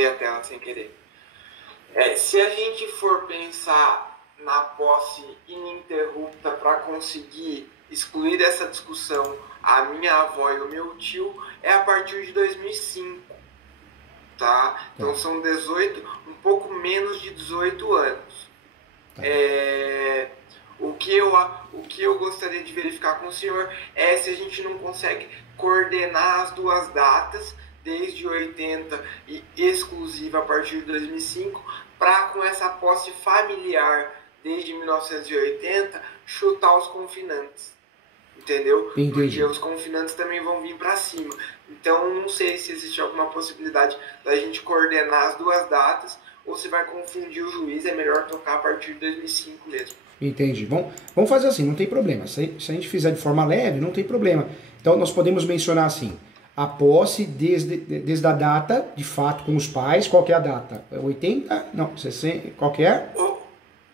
derrubei a tela sem querer. Se a gente for pensar na posse ininterrupta para conseguir excluir dessa discussão a minha avó e o meu tio, é a partir de 2005, tá? Então são 18, um pouco menos de 18 anos. O que eu gostaria de verificar com o senhor é se a gente não consegue coordenar as duas datas, desde 80 e exclusiva a partir de 2005, para com essa posse familiar desde 1980 chutar os confinantes, entendeu? Entendi. Porque os confinantes também vão vir para cima. Então não sei se existe alguma possibilidade da gente coordenar as duas datas ou se vai confundir o juiz, é melhor tocar a partir de 2005 mesmo. Entendi. Vamos fazer assim, não tem problema. Se a gente fizer de forma leve, não tem problema. Então nós podemos mencionar assim, a posse desde a data, de fato, com os pais. Qual que é a data? 80? Não, 60, qual que é?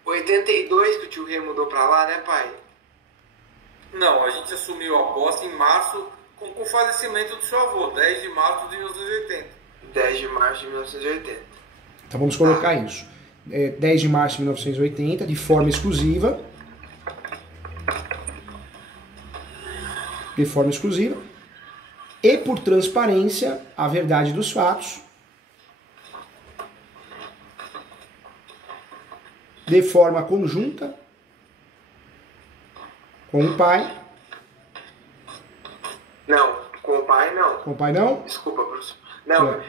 82 que o tio Rê mudou pra lá, né, pai? Não, a gente assumiu a posse em março com o falecimento do seu avô, 10 de março de 1980. 10 de março de 1980. Então vamos colocar isso. 10 de março de 1980, de forma exclusiva. De forma exclusiva. E por transparência, a verdade dos fatos. De forma conjunta. Com o pai. Não, com o pai não. Com o pai não? Desculpa, professor. Não,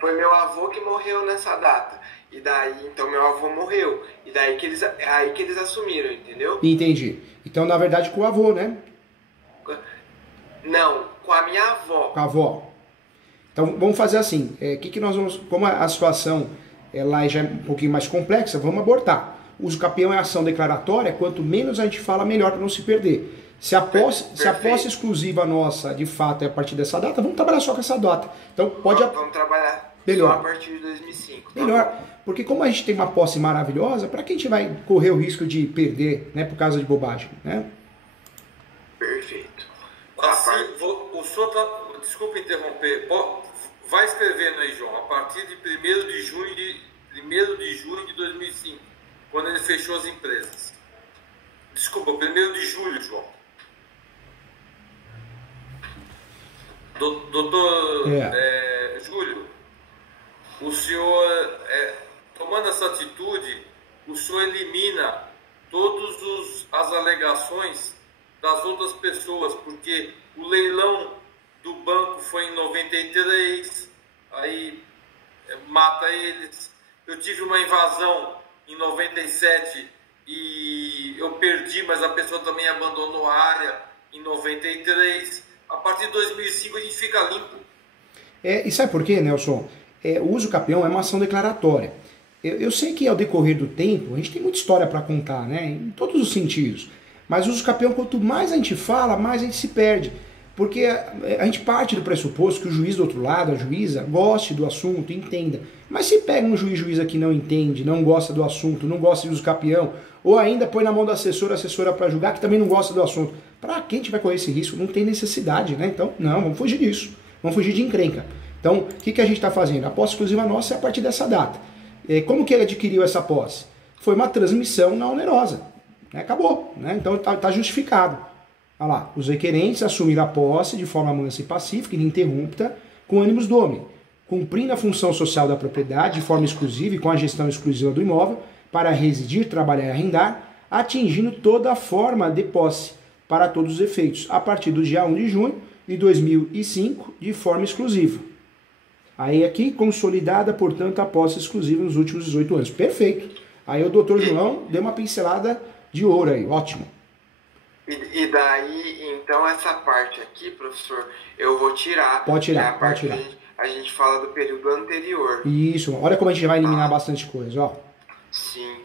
foi meu avô que morreu nessa data. E daí, então meu avô morreu. E daí que eles assumiram, entendeu? Entendi. Então, na verdade, com o avô, né? Não, com a minha avó. Com a avó. Então, vamos fazer assim. Que nós vamos... Como a situação ela já é um pouquinho mais complexa, vamos abortar. O uso capião é ação declaratória. Quanto menos a gente fala, melhor para não se perder. Se a posse exclusiva nossa, de fato, é a partir dessa data, vamos trabalhar só com essa data. Então, Vamos trabalhar melhor. só a partir de 2005. Tá? Melhor. Porque como a gente tem uma posse maravilhosa, para que a gente vai correr o risco de perder, né, por causa de bobagem, né? Perfeito. Assim, o senhor tá, desculpa interromper, vai escrevendo aí, João, a partir de 1º de junho de 2005, quando ele fechou as empresas. Desculpa, 1º de julho, João. Doutor Júlio, o senhor, tomando essa atitude, o senhor elimina todas as alegações das outras pessoas, porque o leilão do banco foi em 93, aí mata eles. Eu tive uma invasão em 97 e eu perdi, mas a pessoa também abandonou a área em 93. A partir de 2005 a gente fica limpo. E sabe por quê, Nelson? O uso capião é uma ação declaratória. Eu sei que ao decorrer do tempo, a gente tem muita história para contar, né? Em todos os sentidos. Mas o uso capião, quanto mais a gente fala, mais a gente se perde. Porque a gente parte do pressuposto que o juiz do outro lado, a juíza, goste do assunto, entenda. Mas se pega um juíza que não entende, não gosta do assunto, não gosta de uso capião, ou ainda põe na mão da assessora para julgar, que também não gosta do assunto, para quem a gente vai correr esse risco? Não tem necessidade, né? Então, não, vamos fugir disso. Vamos fugir de encrenca. Então, o que a gente está fazendo? A posse exclusiva nossa é a partir dessa data. Como que ele adquiriu essa posse? Foi uma transmissão na onerosa. Acabou, né? Então está justificado. Olha lá, os requerentes assumiram a posse de forma mansa e pacífica, ininterrupta, com ânimos domini, cumprindo a função social da propriedade de forma exclusiva e com a gestão exclusiva do imóvel, para residir, trabalhar e arrendar, atingindo toda a forma de posse, para todos os efeitos, a partir do dia 1 de junho de 2005, de forma exclusiva. Aí aqui, consolidada, portanto, a posse exclusiva nos últimos 18 anos. Perfeito. Aí o doutor João deu uma pincelada de ouro aí, ótimo. E daí, então, essa parte aqui, professor, eu vou tirar. Pode tirar, a pode tirar. A gente fala do período anterior. Isso, olha como a gente vai eliminar bastante coisa, ó. Sim.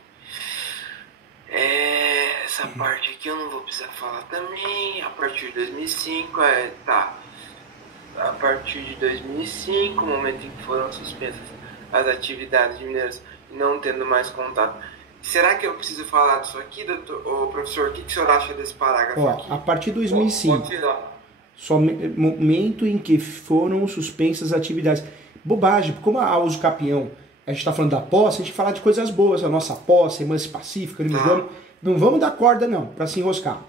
Essa parte aqui eu não vou precisar falar também. A partir de 2005, tá. A partir de 2005, momento em que foram suspensas as atividades de mineiros, não tendo mais contato. Será que eu preciso falar disso aqui, doutor? Ô, professor, o que o senhor acha desse parágrafo aqui? A partir de 2005, Pode tirar. momento em que foram suspensas as atividades. bobagem. Como a uso capião, a gente está falando da posse, a gente fala de coisas boas, a nossa posse, Emancipação Pacífica, não vamos dar corda não, para se enroscar.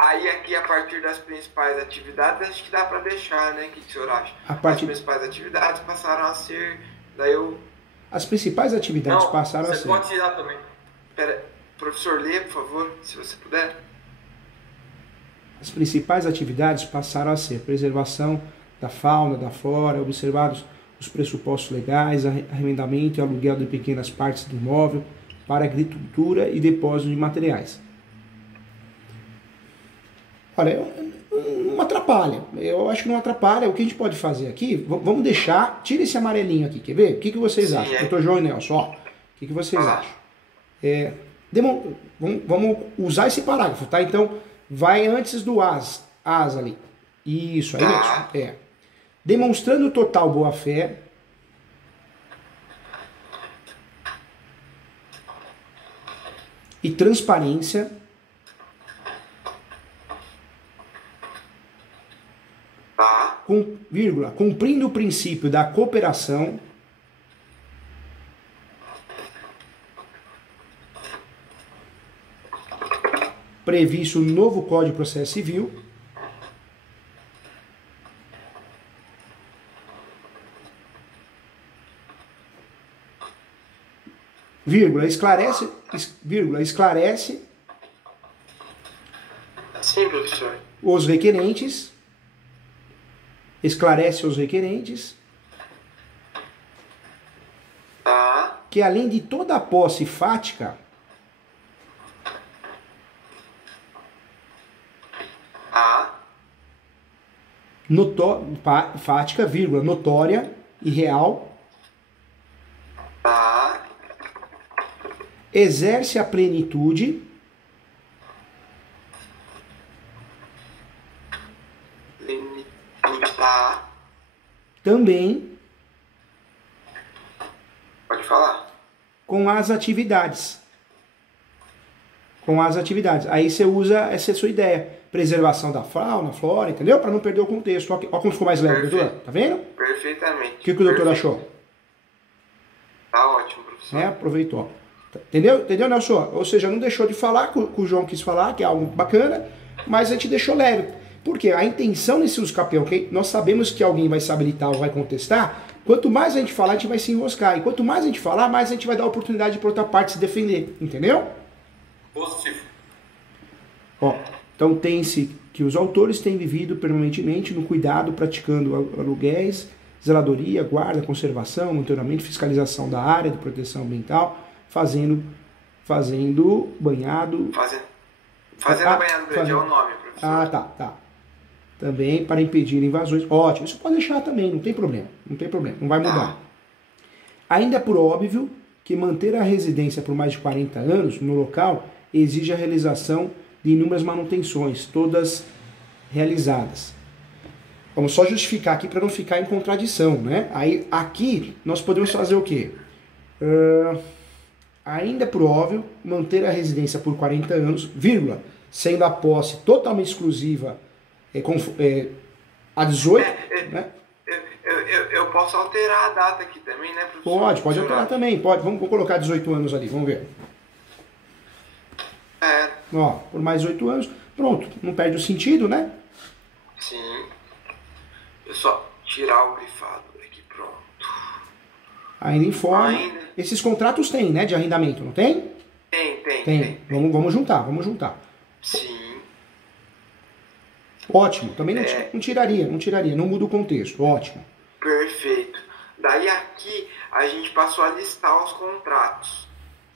Aí aqui, a partir das principais atividades, acho que dá para deixar, né? O que o senhor acha? As principais atividades passaram a ser... As principais atividades passaram a ser... Você pode tirar também. Pera, professor, lê, por favor, se você puder. As principais atividades passaram a ser preservação da fauna, da flora, observados os pressupostos legais, arrendamento e aluguel de pequenas partes do imóvel para agricultura e depósito de materiais. Olha, não atrapalha. Eu acho que não atrapalha. O que a gente pode fazer aqui, vamos deixar, tira esse amarelinho aqui, quer ver? O que vocês acham? Doutor João e Nelson, ó, o que vocês acham? Vamos usar esse parágrafo, tá? Então, vai antes do as ali. Isso, aí Nelson. Demonstrando total boa-fé e transparência cumprindo o princípio da cooperação previsto no novo Código de Processo Civil, esclarece Sim, professor. os requerentes, que além de toda a posse fática, notória e real, exerce a plenitude também pode falar com as atividades. Aí você usa essa sua ideia. Preservação da fauna, flora, entendeu? Para não perder o contexto. Olha como ficou mais leve, doutor. Tá vendo? Perfeitamente. O que o doutor achou? Tá ótimo, professor. Aproveitou. Entendeu, Nelson? Ou seja, não deixou de falar, que o João quis falar, que é algo bacana, mas a gente deixou leve. Porque a intenção nesse uso capião, que nós sabemos que alguém vai se habilitar ou vai contestar, quanto mais a gente falar, a gente vai se enroscar. E quanto mais a gente falar, mais a gente vai dar oportunidade para outra parte se defender. Entendeu? Positivo. Então tem-se que os autores têm vivido permanentemente no cuidado, praticando aluguéis, zeladoria, guarda, conservação, monitoramento, fiscalização da área de proteção ambiental, fazendo banhado... Fazendo banhado grande é o nome, professor. Tá. Também para impedir invasões. Ótimo, isso pode deixar também, não tem problema, não vai mudar. Ainda é por óbvio que manter a residência por mais de 40 anos no local exige a realização de inúmeras manutenções, todas realizadas. Vamos só justificar aqui para não ficar em contradição, né? Aí, aqui, nós podemos fazer o quê? Ainda é por óbvio, manter a residência por 40 anos, vírgula, sendo a posse totalmente exclusiva a 18, né? Eu posso alterar a data aqui também, né, professor? Pode alterar também, pode. Vamos colocar 18 anos ali, vamos ver. Por mais 8 anos, pronto, não perde o sentido, né? Sim. Eu só tirar o grifado aqui, pronto. Ainda informa. Esses contratos tem, né, de arrendamento, não tem? Tem. Vamos juntar. Sim. Ótimo, também não tiraria, não muda o contexto, ótimo. Perfeito. Daí aqui a gente passou a listar os contratos,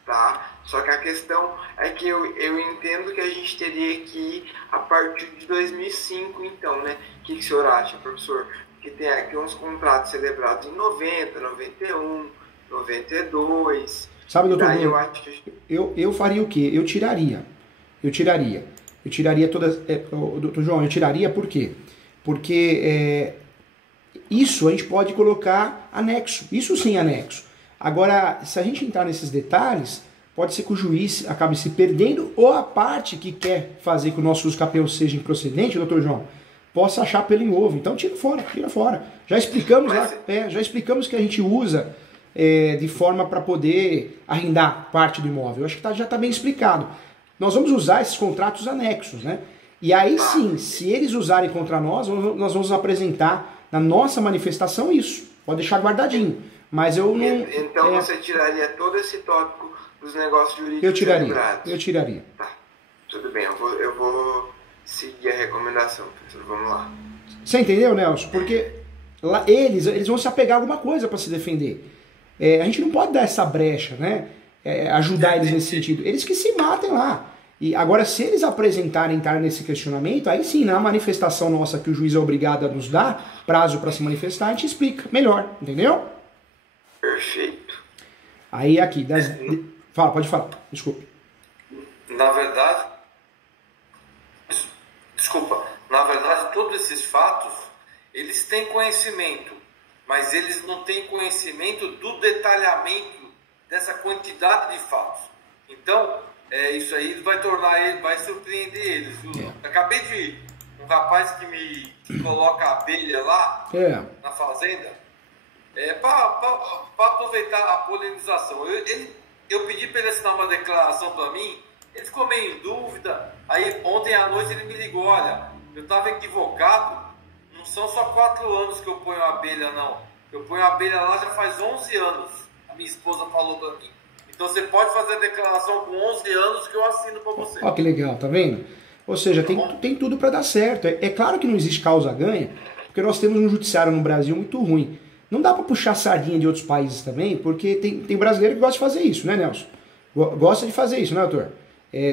tá? Só que a questão é que eu entendo que a gente teria que ir a partir de 2005, então, né? O que o senhor acha, professor? Que tem aqui uns contratos celebrados em 90, 91, 92... Sabe, doutor, eu faria o quê? Eu tiraria todas... doutor João, eu tiraria por quê? Porque isso a gente pode colocar anexo. Isso sim, anexo. Agora, se a gente entrar nesses detalhes, pode ser que o juiz acabe se perdendo ou a parte que quer fazer que o nosso uso capião seja improcedente, doutor João, possa achar pelo em ovo. Então tira fora, tira fora. Já explicamos lá, já explicamos que a gente usa de forma para poder arrendar parte do imóvel. Eu acho que já está bem explicado. Nós vamos usar esses contratos anexos, né? E aí sim, se eles usarem contra nós, nós vamos apresentar na nossa manifestação isso. Pode deixar guardadinho. Mas eu não... Então você tiraria todo esse tópico dos negócios jurídicos Eu tiraria. Tá, tudo bem. Eu vou seguir a recomendação, professor. Vamos lá. Você entendeu, Nelson? Porque lá, eles vão se apegar a alguma coisa para se defender. A gente não pode dar essa brecha, né? Ajudar eles nesse sentido. Eles que se matem lá. E agora, se eles apresentarem estar nesse questionamento, aí sim, na manifestação nossa que o juiz é obrigado a nos dar, prazo para se manifestar, a gente explica melhor, entendeu? Perfeito. Aí aqui, pode falar, desculpe. Na verdade, todos esses fatos, eles têm conhecimento, mas eles não têm conhecimento do detalhamento dessa quantidade de fatos. Então, isso aí vai surpreender eles. Acabei de ir. Um rapaz que coloca abelha lá na fazenda, para aproveitar a polinização. Eu pedi para ele assinar uma declaração para mim, ele ficou meio em dúvida. Aí ontem à noite ele me ligou: olha, eu estava equivocado, não são só 4 anos que eu ponho abelha, não. Eu ponho abelha lá já faz 11 anos. A minha esposa falou para mim. Então você pode fazer a declaração com 11 anos que eu assino para você. Ó, que legal, tá vendo? Ou seja, tem tudo para dar certo. É claro que não existe causa-ganha, porque nós temos um judiciário no Brasil muito ruim. Não dá para puxar sardinha de outros países também, porque tem brasileiro que gosta de fazer isso, né, Nelson? Gosta de fazer isso, né, doutor?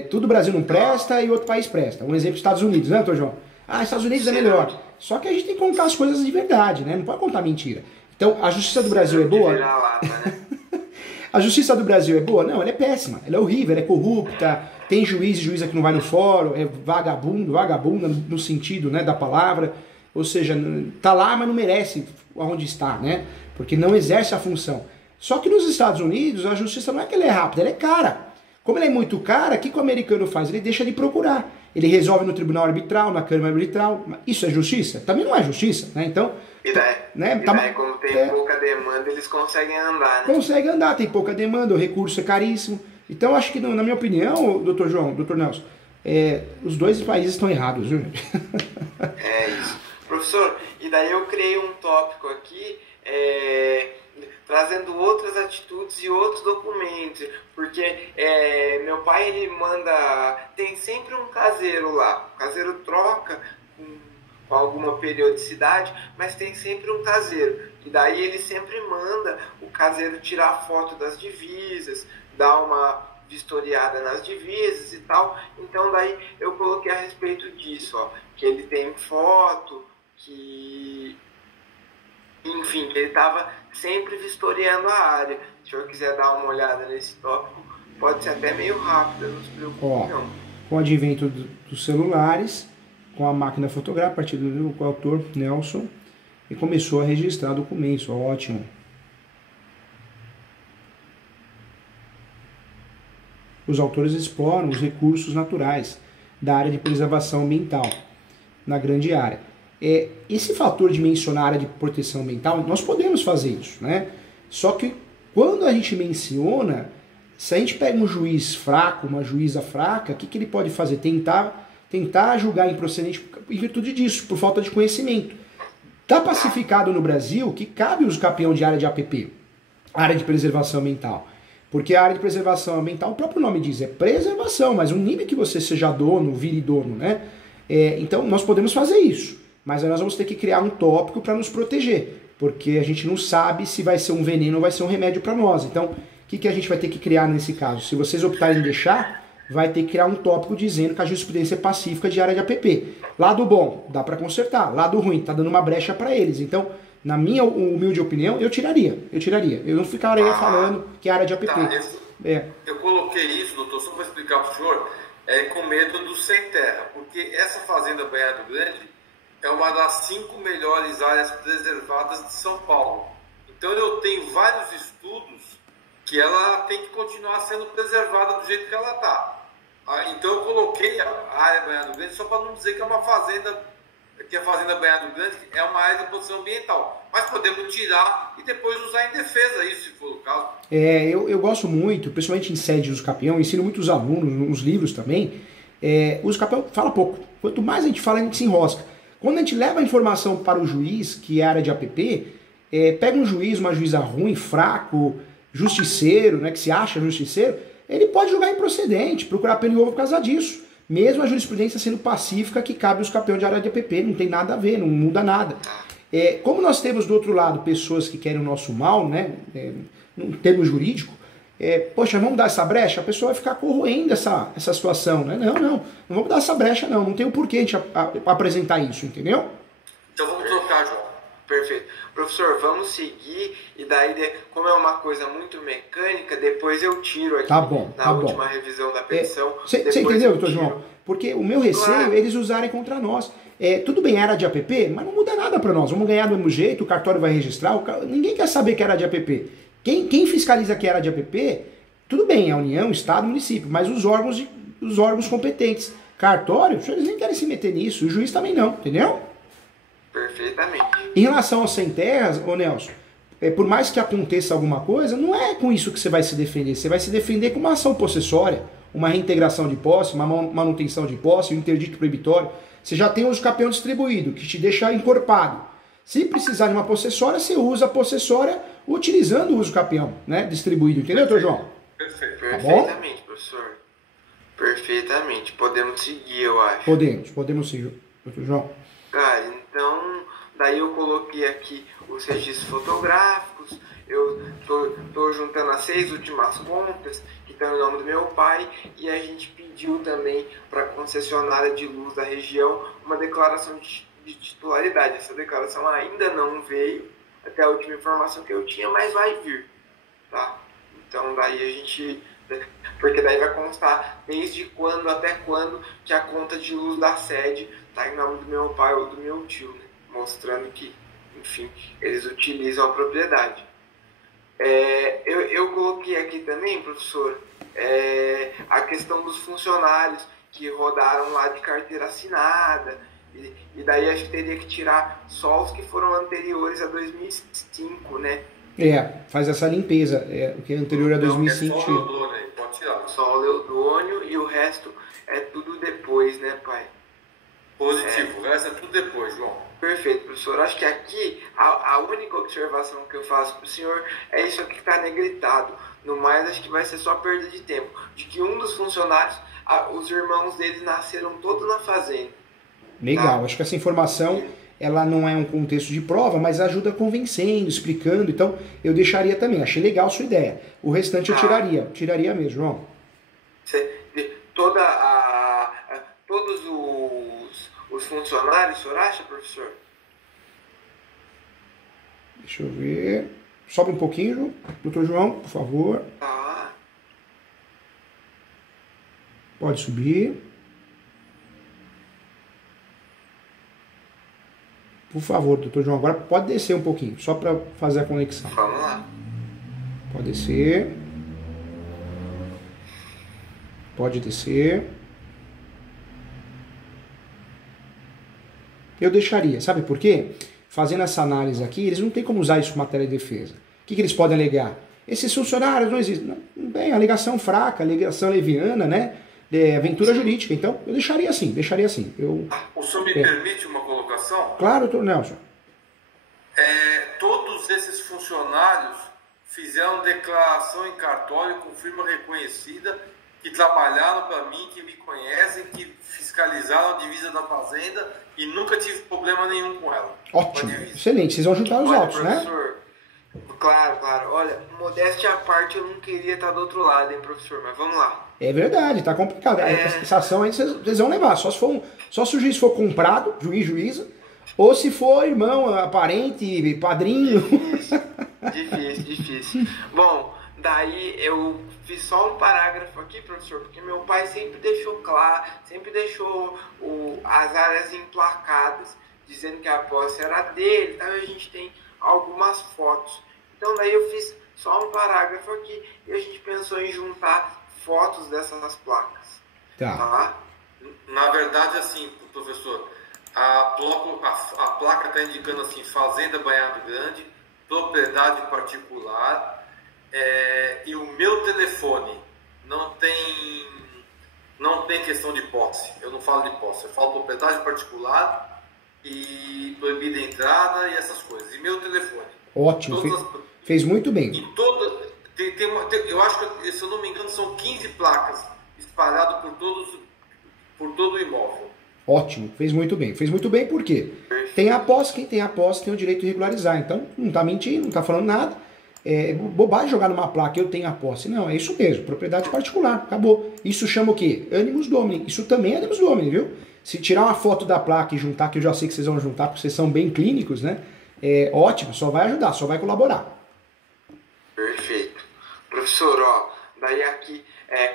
Tudo o Brasil não presta e outro país presta. Um exemplo, Estados Unidos, né, doutor João? Estados Unidos é melhor. Só que a gente tem que contar as coisas de verdade, né? Não pode contar mentira. Então, a justiça do Brasil é boa? A justiça do Brasil é boa? Não, ela é péssima. Ela é horrível, ela é corrupta. Tem juíza que não vai no fórum, é vagabunda no sentido, né, da palavra. Ou seja, tá lá, mas não merece onde está, né? Porque não exerce a função. Só que nos Estados Unidos, a justiça não é que ela é rápida, ela é cara. Como ela é muito cara, o que o americano faz? Ele deixa de procurar. Ele resolve no tribunal arbitral, na câmara arbitral. Isso é justiça? Também não é justiça, né? Então... E daí como tem pouca demanda, eles conseguem andar, né? Conseguem andar, tem pouca demanda, o recurso é caríssimo. Então, acho que, na minha opinião, doutor João, doutor Nelson, os dois países estão errados, viu? É isso. Professor, e daí eu criei um tópico aqui, trazendo outras atitudes e outros documentos, porque meu pai, ele manda, tem sempre um caseiro lá, o caseiro troca com alguma periodicidade, mas tem sempre um caseiro, e daí ele sempre manda o caseiro tirar foto das divisas, dar uma vistoriada nas divisas e tal. Então daí eu coloquei a respeito disso, que ele tem foto, que enfim, ele estava sempre vistoriando a área. Se o senhor quiser dar uma olhada nesse tópico, pode ser até meio rápido, não se preocupe não. Com o advento dos celulares, com a máquina fotográfica, a partir do autor Nelson, e começou a registrar documentos. Ótimo. Os autores exploram os recursos naturais da área de preservação ambiental na grande área. Esse fator de mencionar a área de proteção ambiental, nós podemos fazer isso, né? Só que quando a gente menciona, se a gente pega um juiz fraco, uma juíza fraca, o que ele pode fazer? Tentar julgar improcedente em virtude disso, por falta de conhecimento. Está pacificado no Brasil que cabe o uso capião de área de APP, área de preservação ambiental. Porque a área de preservação ambiental, o próprio nome diz, é preservação, mas não inibe que você seja dono, vire dono, né? Então nós podemos fazer isso, mas nós vamos ter que criar um tópico para nos proteger, porque a gente não sabe se vai ser um veneno ou vai ser um remédio para nós. Então, o que a gente vai ter que criar nesse caso? Se vocês optarem em deixar, vai ter que criar um tópico dizendo que a jurisprudência é pacífica de área de APP. Lado bom, dá para consertar. Lado ruim, tá dando uma brecha para eles. Então, na minha humilde opinião, eu tiraria. Eu não ficaria falando que é área de APP. Eu coloquei isso, doutor, só para explicar para o senhor, com medo do sem terra, porque essa fazenda Banhado Grande é uma das 5 melhores áreas preservadas de São Paulo. Então eu tenho vários estudos que ela tem que continuar sendo preservada do jeito que ela está. Então eu coloquei a área Banhado Grande só para não dizer que é uma fazenda que a Fazenda Banhado Grande é uma área de proteção ambiental. Mas podemos tirar e depois usar em defesa isso, se for o caso. Eu gosto muito, principalmente em sede de uso capião, ensino muitos alunos, nos livros também. Uso capião fala pouco. Quanto mais a gente fala, a gente se enrosca. Quando a gente leva a informação para o juiz, que é a área de APP, pega um juiz, uma juíza ruim, fraco, justiceiro, né, que se acha justiceiro, ele pode julgar improcedente, procurar pelo em ovo por causa disso. Mesmo a jurisprudência sendo pacífica, que cabe os campeões de área de APP, não tem nada a ver, não muda nada. Como nós temos do outro lado pessoas que querem o nosso mal, né, no termo jurídico, poxa, vamos dar essa brecha? A pessoa vai ficar corroendo essa situação, né? Não vamos dar essa brecha não, não tem o porquê a gente apresentar isso, entendeu? Então vamos trocar, João. Perfeito. Professor, vamos seguir e daí, como é uma coisa muito mecânica, depois eu tiro aqui na última revisão da petição. Você entendeu, doutor João? Porque o meu receio é eles usarem contra nós. Tudo bem, era de APP, mas não muda nada para nós. Vamos ganhar do mesmo jeito, o cartório vai registrar, ninguém quer saber que era de APP. Quem fiscaliza que era de APP, tudo bem, a União, Estado, Município, mas os órgãos competentes. Cartório, eles nem querem se meter nisso, o juiz também não, entendeu? Perfeitamente. Em relação aos sem terras, ô Nelson, por mais que aconteça alguma coisa, não é com isso que você vai se defender. Você vai se defender com uma ação possessória, uma reintegração de posse, uma manutenção de posse, um interdito proibitório. Você já tem o uso capião distribuído, que te deixa encorpado. Se precisar de uma possessória, você usa a possessória utilizando o uso capião, né, distribuído. Entendeu, doutor João? Perfeito. Perfeitamente, professor. Perfeitamente. Podemos seguir, eu acho. Podemos seguir, doutor João. Cara, então, daí eu coloquei aqui os registros fotográficos, eu tô juntando as 6 últimas contas que estão em nome do meu pai, e a gente pediu também para a concessionária de luz da região uma declaração de titularidade. Essa declaração ainda não veio, até a última informação que eu tinha, mas vai vir, tá? Então daí a gente... Porque daí vai constar desde quando até quando que a conta de luz da sede está em nome do meu pai ou do meu tio, né? Mostrando que, enfim, eles utilizam a propriedade. Eu coloquei aqui também, professor, a questão dos funcionários que rodaram lá de carteira assinada, e daí acho que teria que tirar só os que foram anteriores a 2005, né? Faz essa limpeza, o que é anterior a 2005. Só o Leodônio, pode tirar. Só o Leodônio e o resto é tudo depois, né, pai? Positivo, o resto é tudo depois, João. Perfeito, professor. Acho que aqui a única observação que eu faço para o senhor é isso aqui que está negritado. No mais, acho que vai ser só perda de tempo. De que um dos funcionários, os irmãos deles nasceram todos na fazenda. Legal, acho que essa informação... ela não é um contexto de prova, mas ajuda convencendo, explicando. Então, eu deixaria também. Achei legal a sua ideia. O restante eu tiraria mesmo, João. Todos os funcionários, o senhor acha, professor? Deixa eu ver. Sobe um pouquinho, doutor João, por favor. Tá. Pode subir. Por favor, doutor João, agora pode descer um pouquinho, só para fazer a conexão. Vamos lá. Pode descer. Pode descer. Eu deixaria, sabe por quê? Fazendo essa análise aqui, eles não têm como usar isso como matéria de defesa. O que eles podem alegar? Esses funcionários não existem. Não tem, alegação fraca, alegação leviana, né? Aventura jurídica. Então, eu deixaria assim. O senhor me permite uma colocação? Claro, doutor Nelson. Todos esses funcionários fizeram declaração em cartório com firma reconhecida, que trabalharam para mim, que me conhecem, que fiscalizaram a divisa da fazenda e nunca tive problema nenhum com ela. Ótimo, excelente. Vocês vão juntar os autos, né? Claro. Olha, modéstia à parte, eu não queria estar do outro lado, hein, professor? Mas vamos lá. É verdade, tá complicado. Essa ação aí vocês vão levar. Só se o juiz for comprado, juíza, ou se for irmão, parente, padrinho. Difícil. Bom, daí eu fiz só um parágrafo aqui, professor, porque meu pai sempre deixou claro, as áreas emplacadas, dizendo que a posse era dele, então a gente tem algumas fotos. Então daí eu fiz só um parágrafo aqui e a gente pensou em juntar fotos dessas placas. Tá? Na verdade, assim, professor, a placa está indicando assim, Fazenda Banhado Grande, propriedade particular, e o meu telefone não tem questão de posse. Eu não falo de posse, eu falo propriedade particular e proibida a entrada e essas coisas. E meu telefone. Ótimo, fez muito bem. E eu acho que, se eu não me engano, são 15 placas espalhadas por todo o imóvel. Ótimo, fez muito bem porque tem a posse, quem tem a posse tem o direito de regularizar, então não está mentindo, não está falando nada, é bobagem jogar numa placa, eu tenho a posse, não, é isso mesmo, propriedade particular, acabou. Isso chama o quê? Animus Domini, isso também é Animus Domini, viu? Se tirar uma foto da placa e juntar, que eu já sei que vocês vão juntar, porque vocês são bem clínicos, né, ótimo, só vai ajudar, só vai colaborar. Perfeito. Professor, ó, daí aqui,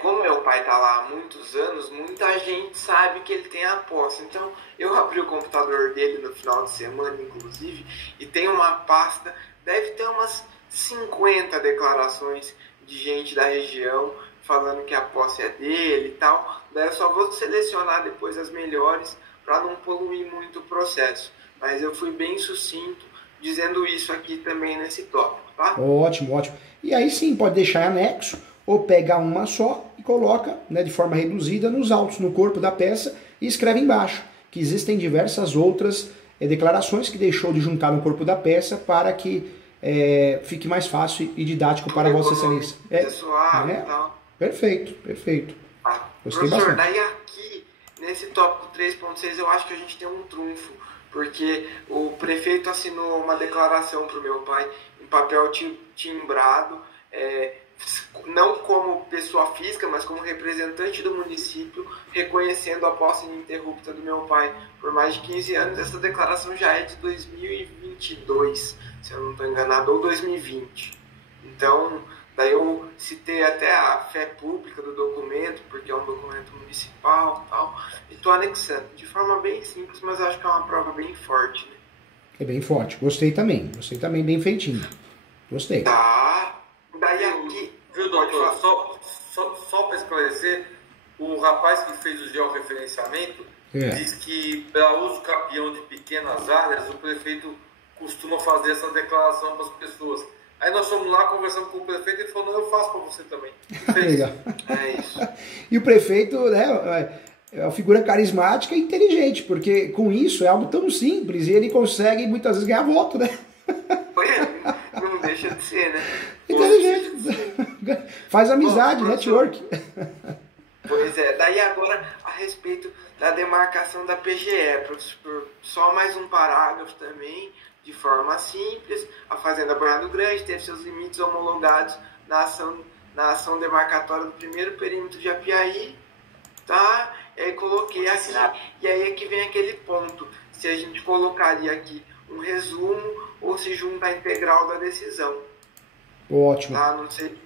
como meu pai está lá há muitos anos, muita gente sabe que ele tem a posse. Então, eu abri o computador dele no final de semana, inclusive, e tem uma pasta, deve ter umas 50 declarações de gente da região falando que a posse é dele e tal. Daí eu só vou selecionar depois as melhores para não poluir muito o processo. Mas eu fui bem sucinto dizendo isso aqui também nesse tópico, tá? Ótimo, ótimo. E aí sim, pode deixar em anexo, ou pega uma só e coloca, né, de forma reduzida nos autos, no corpo da peça, e escreve embaixo que existem diversas outras declarações que deixou de juntar no corpo da peça para que fique mais fácil e didático para Vossa Excelência. Perfeito, perfeito. Gostei bastante. Daí aqui, nesse tópico 3.6, eu acho que a gente tem um trunfo, porque o prefeito assinou uma declaração para o meu pai em papel timbrado, não como pessoa física, mas como representante do município, reconhecendo a posse ininterrupta do meu pai por mais de 15 anos. Essa declaração já é de 2022, se eu não estou enganado, ou 2020. Então, daí eu citei até a fé pública do documento, porque é um documento municipal e tal, e estou anexando, de forma bem simples, mas acho que é uma prova bem forte, né? É bem forte, gostei também, bem feitinho, gostei. Tá, daí aqui... Viu, doutor, só para esclarecer, o rapaz que fez o georreferenciamento diz que para uso capião de pequenas áreas, o prefeito costuma fazer essa declaração para as pessoas. Aí nós fomos lá, conversamos com o prefeito e ele falou, não, eu faço para você também. Legal. É isso. E o prefeito, né, é uma figura carismática e inteligente, porque com isso é algo tão simples e ele consegue muitas vezes ganhar voto, né? Não deixa de ser, né? Inteligente. Faz amizade, network. Pois é, daí agora a respeito da demarcação da PGE, professor, só mais um parágrafo também, de forma simples. A Fazenda Banhado Grande teve seus limites homologados na ação demarcatória do primeiro perímetro de Apiaí, tá? E aí coloquei aqui, e aí é que vem aquele ponto, se a gente colocaria aqui um resumo ou se junta a integral da decisão. Ótimo. Tá? Não sei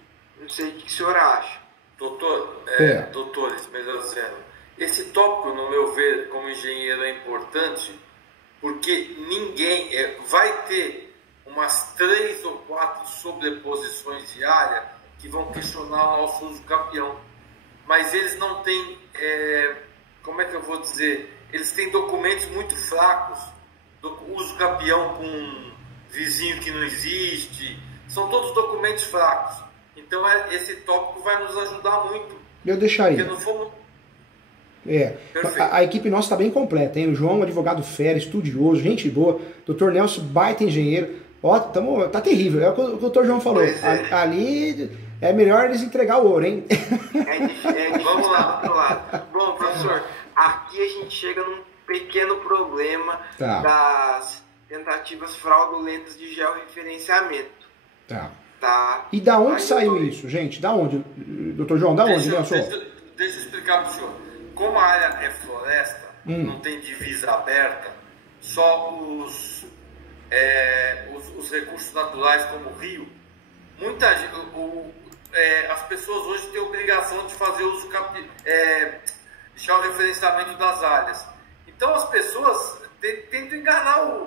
o que o senhor acha. Doutores, melhor dizendo, esse tópico, no meu ver, como engenheiro, é importante, porque ninguém vai ter umas 3 ou 4 sobreposições de área que vão questionar o nosso uso capião. Mas eles não têm, como é que eu vou dizer, eles têm documentos muito fracos, uso capião com vizinho que não existe, são todos documentos fracos. Então esse tópico vai nos ajudar muito. Eu deixaria. Porque não fomos... A equipe nossa está bem completa, hein? O João, advogado fera, estudioso, gente boa. Dr. Nelson, baita engenheiro. Ó, tá terrível. É o que o Dr. João falou. Ali é melhor eles entregar o ouro, hein? Vamos lá, do outro lado. Bom, professor, aqui a gente chega num pequeno problema das tentativas fraudulentas de georreferenciamento. Tá. E da onde saiu isso, gente? Da onde? Dr. João, da onde, Nelson? Deixa eu explicar para o senhor. Como a área é floresta, não tem divisa aberta, só os recursos naturais como o rio, as pessoas hoje têm a obrigação de fazer uso georreferenciamento das áreas. Então as pessoas tentam enganar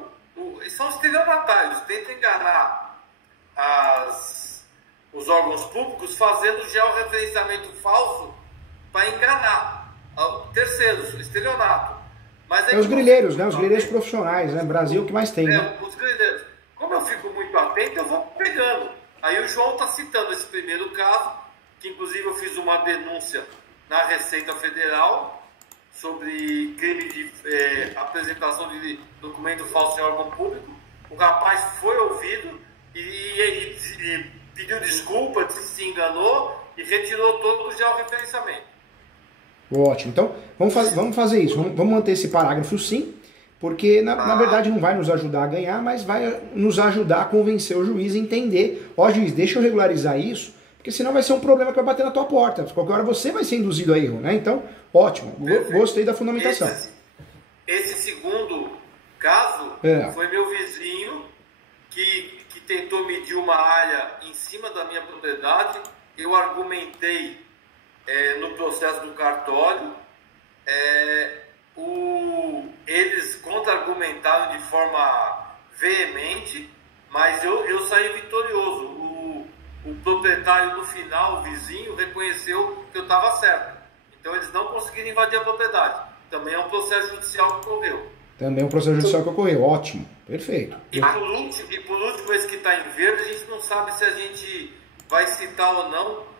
são estelionatários, tentam enganar os órgãos públicos fazendo georreferenciamento falso para enganar terceiros, estelionato. Mas É os grileiros, né? Os grileiros profissionais, né? Brasil que mais tem, né? Os grileiros. Como eu fico muito atento, eu vou pegando. Aí o João está citando esse primeiro caso, que inclusive eu fiz uma denúncia na Receita Federal sobre crime de apresentação de documento falso em órgão público. O rapaz foi ouvido e pediu desculpa, disse que se enganou e retirou todo o georreferenciamento. Ótimo. Então, vamos fazer isso. Vamos manter esse parágrafo sim, porque na verdade não vai nos ajudar a ganhar, mas vai nos ajudar a convencer o juiz a entender. Ó, juiz, deixa eu regularizar isso, porque senão vai ser um problema que vai bater na tua porta. Qualquer hora você vai ser induzido a erro, né? Então, ótimo. Gostei da fundamentação. Esse segundo caso foi meu vizinho que tentou medir uma área em cima da minha propriedade. Eu argumentei no processo do cartório, eles contra-argumentaram de forma veemente, mas eu saí vitorioso. O proprietário no final, o vizinho, reconheceu que eu estava certo. Então eles não conseguiram invadir a propriedade. Também é um processo judicial que ocorreu. Também é um processo judicial que ocorreu, ótimo, perfeito. E por último, esse que está em verde, a gente não sabe se a gente vai citar ou não,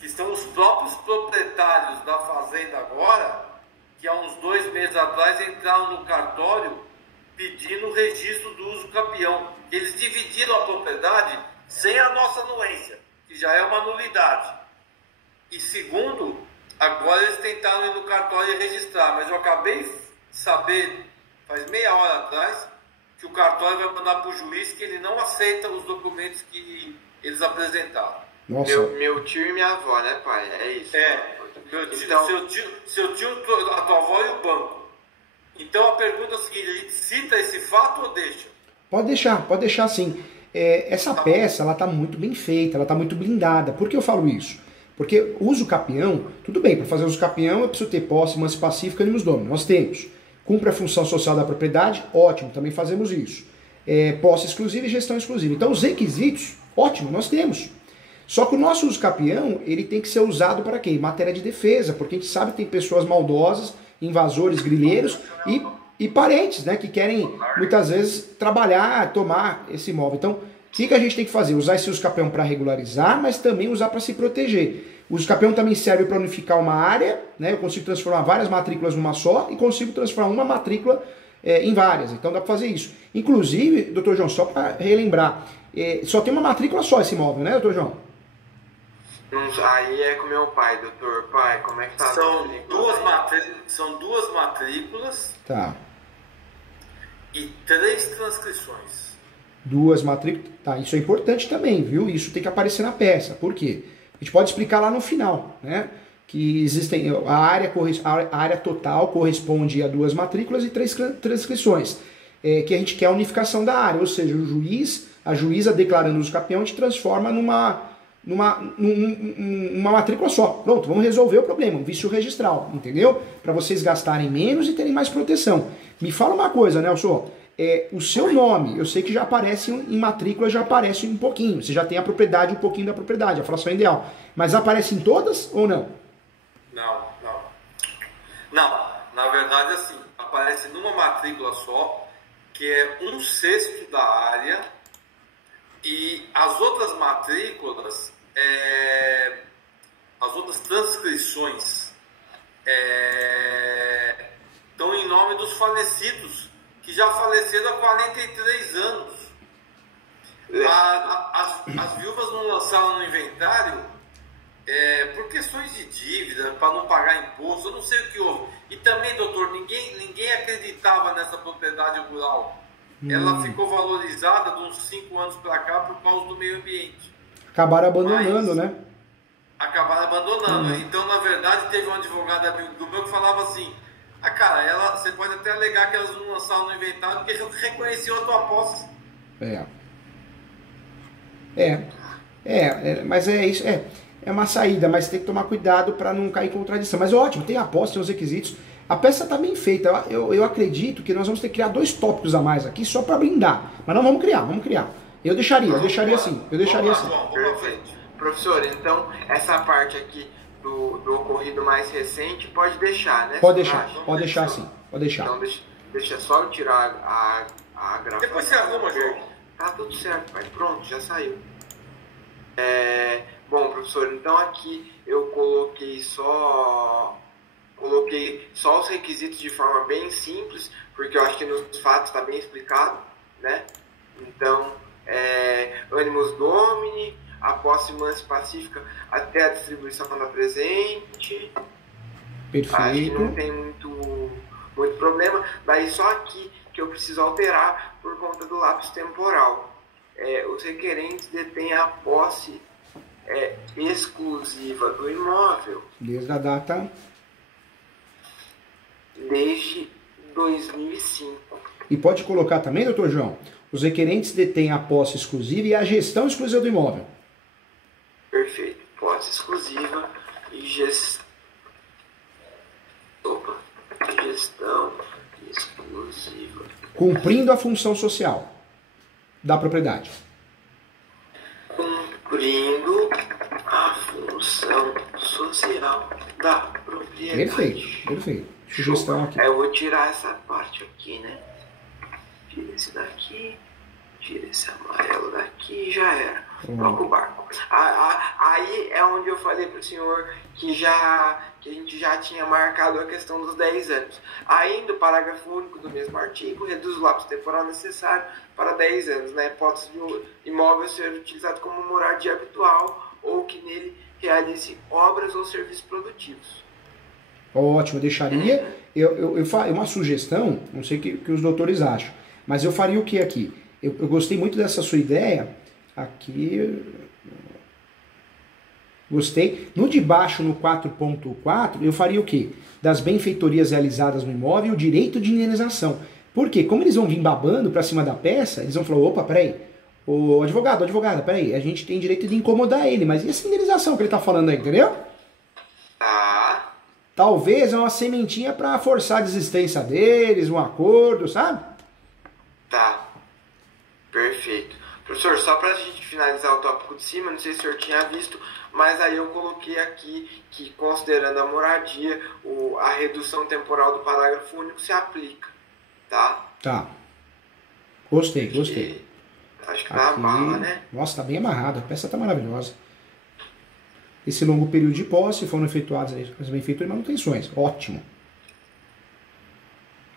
que são os próprios proprietários da fazenda agora, que há uns 2 meses atrás entraram no cartório pedindo o registro do uso capião. Eles dividiram a propriedade sem a nossa anuência, que já é uma nulidade. E segundo, agora eles tentaram ir no cartório e registrar, mas eu acabei de saber, faz meia hora atrás, que o cartório vai mandar para o juiz que ele não aceita os documentos que eles apresentaram. Nossa. Meu tio e minha avó, né, pai? É isso. Meu tio, então... seu tio, a tua avó e o banco. Então a pergunta é a seguinte: a gente cita esse fato ou deixa? Pode deixar sim. Essa peça, ela está muito bem feita, ela está muito blindada. Por que eu falo isso? Porque uso capião, tudo bem, para fazer uso capião eu preciso ter posse, manse pacífica e nos domínios. Nós temos. Cumpre a função social da propriedade, ótimo, também fazemos isso. Posse exclusiva e gestão exclusiva. Então os requisitos, ótimo, nós temos. Só que o nosso uso capião, ele tem que ser usado para quê? Em matéria de defesa, porque a gente sabe que tem pessoas maldosas, invasores, grileiros e parentes, né, que querem muitas vezes trabalhar, tomar esse imóvel. Então, o que a gente tem que fazer? Usar esse uso capião para regularizar, mas também usar para se proteger. O uso capião também serve para unificar uma área, né? Eu consigo transformar várias matrículas numa só e consigo transformar uma matrícula em várias. Então dá para fazer isso. Inclusive, doutor João, só para relembrar, só tem uma matrícula só esse imóvel, né, doutor João? Aí é com meu pai, doutor. Pai, como é que tá? São duas matrículas. Tá. E 3 transcrições. 2 matrículas. Tá, isso é importante também, viu? Isso tem que aparecer na peça. Por quê? A gente pode explicar lá no final, né? Que existem. A área total corresponde a 2 matrículas e 3 transcrições. Que a gente quer a unificação da área. Ou seja, a juíza declarando uso capião, a gente transforma numa matrícula só. Pronto, vamos resolver o problema, um vício registral, entendeu? Para vocês gastarem menos e terem mais proteção. Me fala uma coisa, Nelson, o seu nome, eu sei que já aparece em matrícula, já aparece um pouquinho, você já tem a propriedade, um pouquinho da propriedade, a fração ideal, mas aparece em todas ou não? Não, na verdade assim, aparece numa matrícula só, que é 1/6 da área, e as outras matrículas, as outras transcrições estão em nome dos falecidos, que já faleceram há 43 anos. As viúvas não lançaram no inventário por questões de dívida, para não pagar imposto, eu não sei o que houve. E também, doutor, ninguém acreditava nessa propriedade rural. Ela ficou valorizada de uns 5 anos para cá por causa do meio ambiente. Acabaram abandonando, né? Acabaram abandonando. Então, na verdade, teve um advogado amigo do meu que falava assim: cara, você pode até alegar que elas não lançaram no inventário porque reconheceu a tua posse. Mas é isso, é uma saída, mas tem que tomar cuidado para não cair em contradição. Mas ótimo, tem a posse, tem os requisitos. A peça está bem feita. Eu acredito que nós vamos ter que criar 2 tópicos a mais aqui só para blindar. Mas não vamos criar. Eu deixaria assim. Perfeito. Professor, então essa parte aqui do ocorrido mais recente, pode deixar, né? Pode deixar sim, pode deixar. Então deixa só eu tirar a gravação. Depois você arruma, João. Tá tudo certo, pai. Pronto, já saiu. Bom, professor, então aqui eu coloquei só os requisitos de forma bem simples, porque eu acho que nos fatos está bem explicado, né? Então, animus domini, a posse mansa e pacífica até a distribuição da presente. Perfeito. Acho que não tem muito problema. Daí só aqui que eu preciso alterar por conta do lapso temporal. Os requerentes detêm a posse exclusiva do imóvel Desde a data. desde 2005. E pode colocar também, doutor João, os requerentes detêm a posse exclusiva e a gestão exclusiva do imóvel. Perfeito. Posse exclusiva e gestão exclusiva. Cumprindo a função social da propriedade. Cumprindo a função social da propriedade. Perfeito. Sugestão aqui. Eu vou tirar essa parte aqui, né? Tira esse daqui, tira esse amarelo daqui e já era. Toca o barco. Aí é onde eu falei pro senhor que a gente já tinha marcado a questão dos 10 anos. Ainda o parágrafo único do mesmo artigo reduz o lapso temporal necessário para 10 anos, na hipótese de um imóvel ser utilizado como moradia habitual ou que nele realize obras ou serviços produtivos. Ótimo, eu deixaria. Uma sugestão, não sei o que os doutores acham, mas eu faria o que aqui? Eu gostei muito dessa sua ideia. Aqui. Gostei. No de baixo, no 4.4, eu faria o quê? Das benfeitorias realizadas no imóvel e o direito de indenização. Por quê? Como eles vão vir babando pra cima da peça, eles vão falar, opa, peraí, ô advogada, peraí, a gente tem direito de incomodar ele, mas e essa indenização que ele tá falando aí, entendeu? Talvez é uma sementinha pra forçar a desistência deles, um acordo, sabe? Tá. Perfeito. Professor, só pra gente finalizar o tópico de cima, não sei se o senhor tinha visto, mas aí eu coloquei aqui que, considerando a moradia, a redução temporal do parágrafo único se aplica, tá? Tá. Gostei. Acho que tá bala, né? Nossa, tá bem amarrado, a peça tá maravilhosa. Esse longo período de posse foram efetuadas as benfeitorias e manutenções. Ótimo.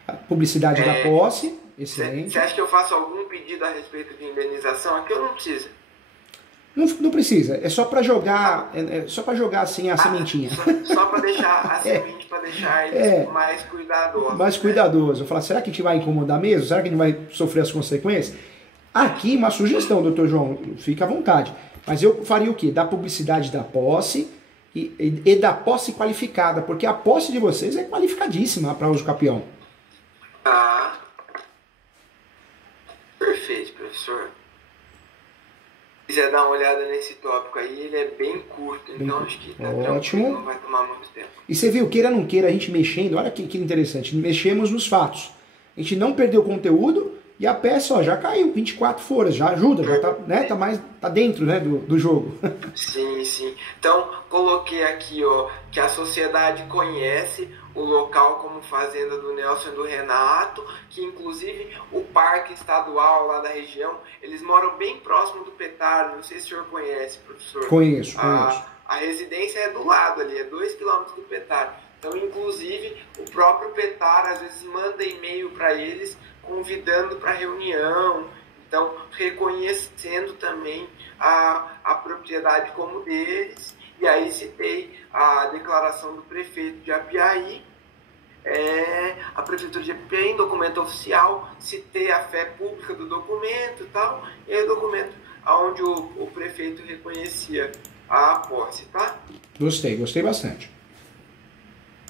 A publicidade da posse, excelente. Você acha que eu faço algum pedido a respeito de indenização? Aqui eu não preciso. Não precisa, é só para jogar, só para jogar assim a sementinha. Só para deixar a semente, para deixar eles mais cuidadosos. Mais cuidadoso. Eu falo, será que a gente vai incomodar mesmo? Será que a gente vai sofrer as consequências? Aqui uma sugestão, doutor João, fica à vontade. Mas eu faria o quê? Da publicidade da posse e da posse qualificada, porque a posse de vocês é qualificadíssima para uso capião. Perfeito, professor. Se quiser dar uma olhada nesse tópico aí, ele é bem curto, então acho que tá ótimo. Não vai tomar muito tempo. E você viu, queira ou não queira, a gente mexendo, olha que interessante, mexemos nos fatos. A gente não perdeu conteúdo e a peça ó, já caiu, 24 folhas, já ajuda, já tá, né, tá dentro, né, do jogo. Sim. Então, coloquei aqui ó, que a sociedade conhece o local como fazenda do Nelson e do Renato, que inclusive o parque estadual lá da região, eles moram bem próximo do Petar, não sei se o senhor conhece, professor. Conheço. A residência é do lado ali, é 2 km do Petar. Então, inclusive, o próprio Petar às vezes manda e-mail para eles convidando para reunião, então reconhecendo também a propriedade como deles. E aí citei a declaração do prefeito de Apiaí, a prefeitura de Apiaí, em documento oficial, citei a fé pública do documento e tal, e aí o documento onde o prefeito reconhecia a posse, tá? Gostei bastante.